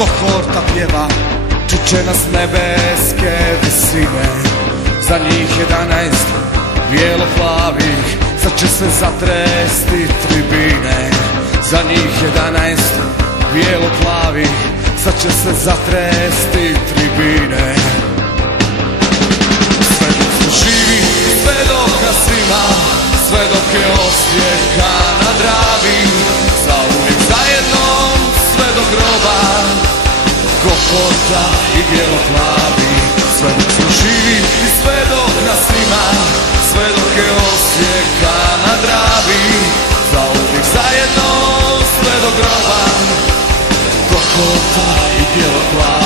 kohorta pjeva, čuče nas nebeske visine. Za njih 11 bijelo-plavih, sad će se zatresti tribine. Za njih 11 bijelo-plavih, sad će se zatresti tribine. Sve dok smo živi, sve dok nas ima, sve dok je Osijeka na Dravi, zauvijek zajedno, sve do groba, kohorta i bijelo-plavi. Sve dok smo živi i sve dok nas ima, sve dok je Osijeka na Dravi, zauvijek zajedno, sve do groba, kohorta i bijelo-plavi.